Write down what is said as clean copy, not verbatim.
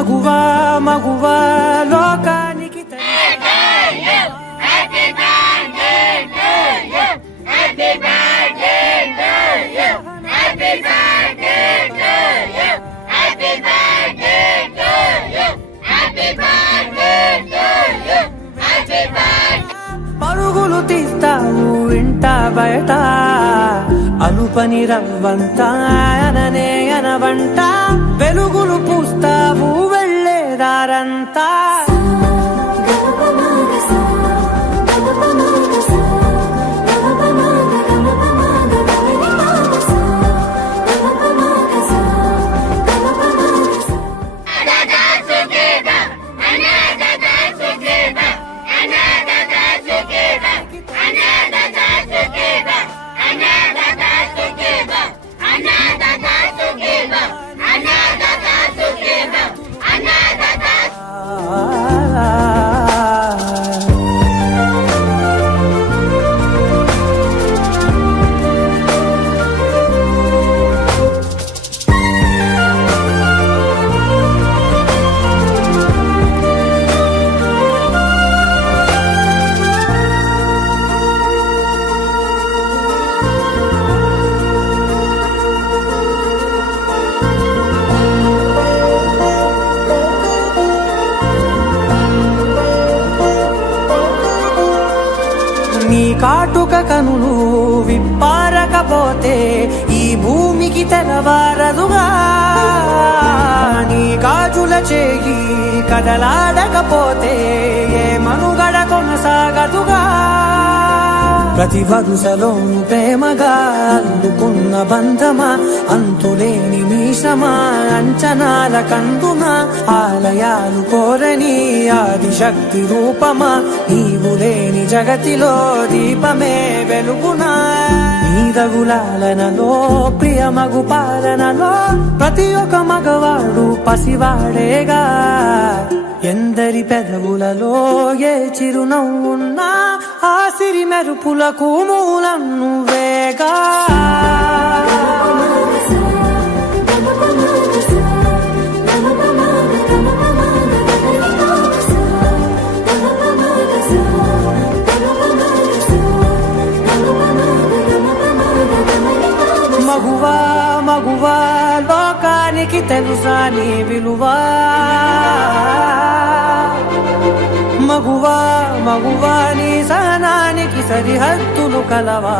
మగువా మగువా లోకానికి పరుగులు తీస్తావు ఇంట బయట అలుపని రవ్వంతా అననే అనవంట వెలుగులు పూస్తావు వెళ్ళేదారంతా నీ కాటుక కనులు విప్పారకపోతే ఈ భూమికి తెలవారదుగా నీ గాజుల చేయి కదలాడకపోతే ఏ మనుగడ కొనసాగదుగా ప్రతి వరుసలోను ప్రేమగా అల్లుకున్న బంధమా అంతులేని మీసమా అంచనాల కందుమా ఆలయాలు కోరని ఆదిశక్తి రూపమా నీవు లేని జగతిలో దీపమే వెలుగునా నీదగులాలనలో ప్రియమగు పాలనలో ప్రతి ఒక్క మగవాడు పసివాడేగా ఎందరి పెదవులలో ఏ చిరునవ్వున్నా ఆ సిరి మెరుపులకు మూలం నువ్వేగా మగువా మగువా లోకానికి తెలుసా నీ విలువా మగువా మగువా నీ సహనానికి సరిహద్దులు కలవా